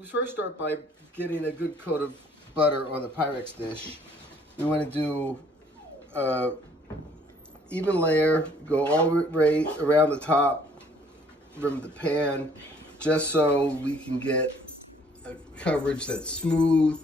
We first start by getting a good coat of butter on the Pyrex dish. We want to do even layer, go all the way around the top from the pan, just so we can get a coverage that's smooth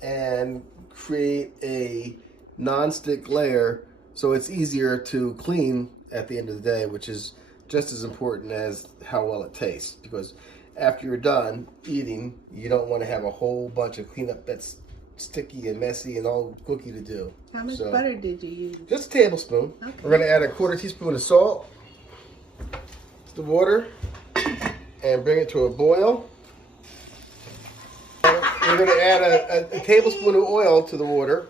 and create a non-stick layer so it's easier to clean at the end of the day, which is just as important as how well it tastes, because after you're done eating, you don't want to have a whole bunch of cleanup that's sticky and messy and all cookie to do. How much butter did you use? Just a tablespoon. Okay. We're going to add a 1/4 teaspoon of salt to the water and bring it to a boil. We're going to add a tablespoon of oil to the water.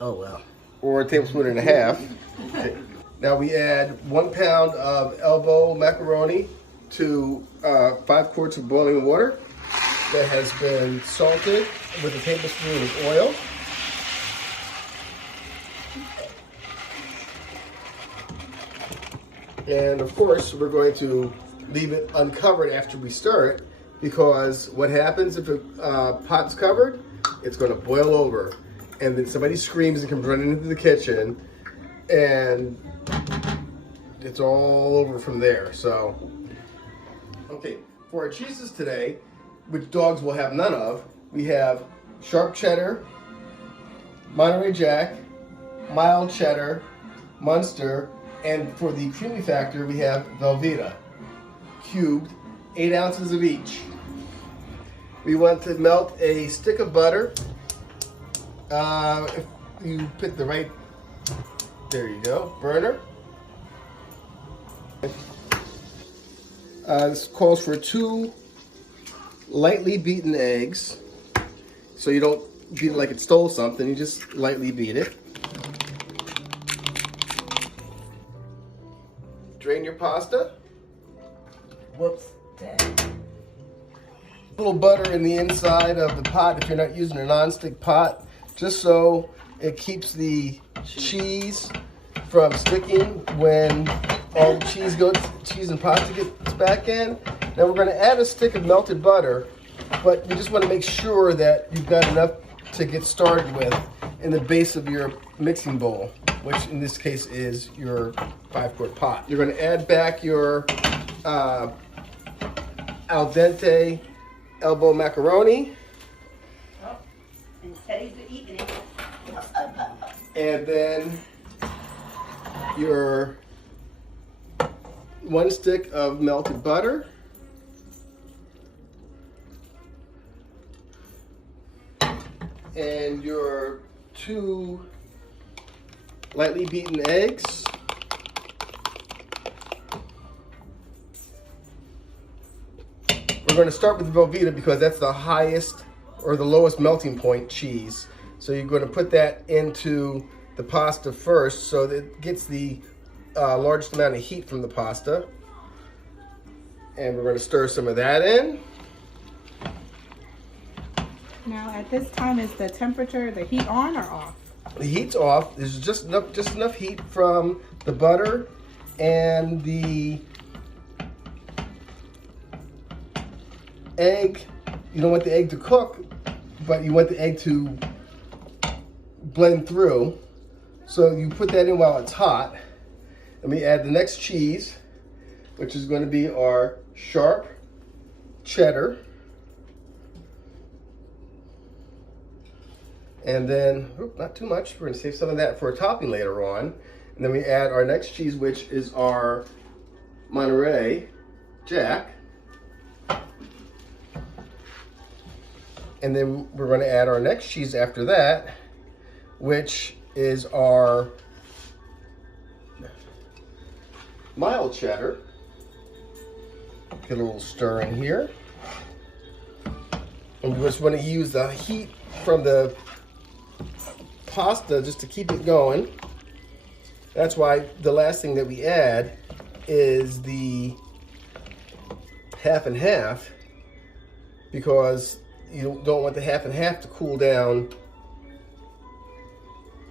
Oh, wow. Or a tablespoon and a half. Okay. Now we add 1 pound of elbow macaroni to 5 quarts of boiling water that has been salted with a tablespoon of oil. And of course, we're going to leave it uncovered after we stir it, because what happens if a pot's covered? It's going to boil over, and then somebody screams and comes running into the kitchen, and it's all over from there. So, okay, for our cheeses today, which dogs will have none of, we have sharp cheddar, Monterey Jack, mild cheddar, Munster, and for the creamy factor, we have Velveeta, cubed, 8 ounces of each. We want to melt a stick of butter. If you pick the right, there you go, burner. This calls for 2 lightly beaten eggs. So you don't beat it like it stole something, you just lightly beat it. Drain your pasta. Whoops. A little butter in the inside of the pot if you're not using a non-stick pot, just so it keeps the cheese from sticking when all the cheese and pasta gets back in. Now we're going to add a stick of melted butter, but you just want to make sure that you've got enough to get started with in the base of your mixing bowl, which in this case is your 5-quart pot. You're going to add back your al dente elbow macaroni. Oh, and Teddy's eating it. And then your 1 stick of melted butter. And your 2 lightly beaten eggs. We're going to start with Velveeta because that's the highest or the lowest melting point cheese. So you're going to put that into the pasta first so that it gets the largest amount of heat from the pasta. And we're going to stir some of that in. Now at this time, is the temperature, the heat on or off? The heat's off. There's just enough heat from the butter and the egg. You don't want the egg to cook, but you want the egg to blend through. So you put that in while it's hot. And we add the next cheese, which is going to be our sharp cheddar. And then, not too much, we're going to save some of that for a topping later on. And then we add our next cheese, which is our Monterey Jack. And then we're going to add our next cheese after that, which is our mild cheddar. Get a little stir in here. And we just want to use the heat from the pasta just to keep it going. That's why the last thing that we add is the half and half, because you don't want the half and half to cool down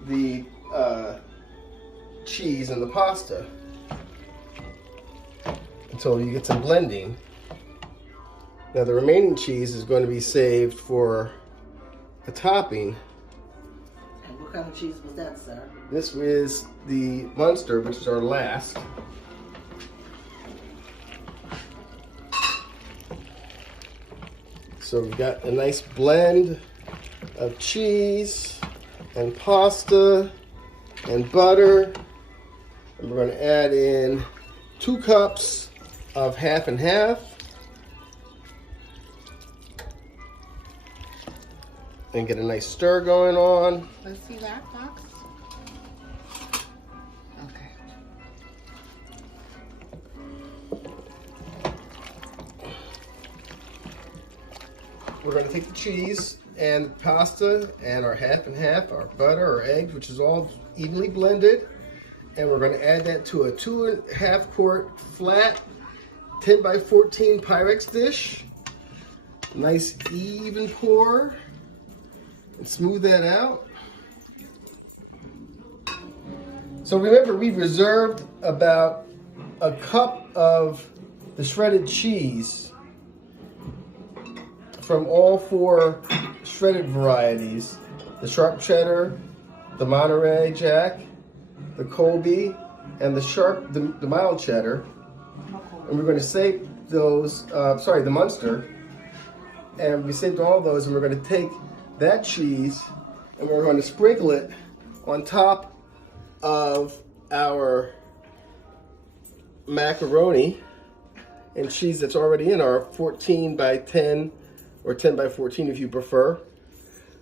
the cheese and the pasta. until you get some blending. Now the remaining cheese is going to be saved for a topping. And what kind of cheese was that, sir? This is the Munster, which is our last. So we've got a nice blend of cheese and pasta and butter. And we're going to add in 2 cups of half and half. And get a nice stir going on. Let's see that, Fox. Okay. We're going to take the cheese and the pasta and our half and half, our butter, our eggs, which is all evenly blended. And we're going to add that to a 2.5 quart flat 10 by 14 Pyrex dish. Nice even pour. And smooth that out. So remember, we've reserved about a cup of the shredded cheese from all 4 shredded varieties: the sharp cheddar, the Monterey Jack, the Colby, and the mild cheddar. And we're going to save those, the Munster. And we saved all those, and we're going to take that cheese and we're going to sprinkle it on top of our macaroni and cheese that's already in our 14 by 10 or 10 by 14 if you prefer.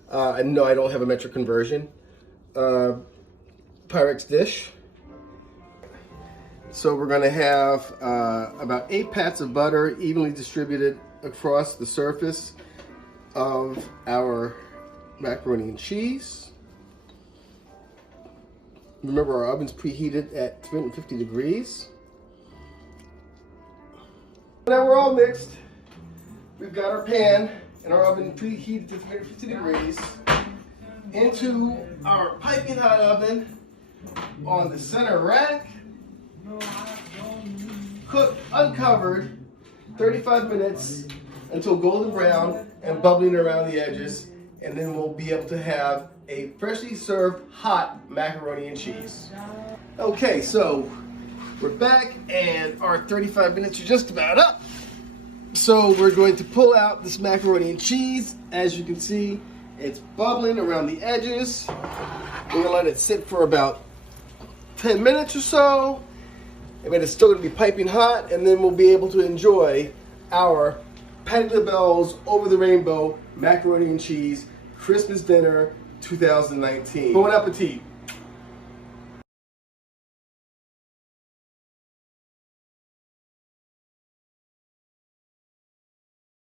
And no, I don't have a metric conversion. Pyrex dish. So we're going to have about 8 pats of butter evenly distributed across the surface of our macaroni and cheese. Remember, our oven's preheated at 350 degrees. Now we're all mixed. We've got our pan and our oven preheated to 350 degrees into our piping hot oven on the center rack. Cook uncovered 35 minutes until golden brown and bubbling around the edges, and then we'll be able to have a freshly served hot macaroni and cheese. Okay, so we're back and our 35 minutes are just about up. So we're going to pull out this macaroni and cheese. As you can see, it's bubbling around the edges. We're gonna let it sit for about 10 minutes or so. And it's still gonna be piping hot, and then we'll be able to enjoy our Patti LaBelle's Over the Rainbow Macaroni and Cheese Christmas Dinner 2019. Bon appetit.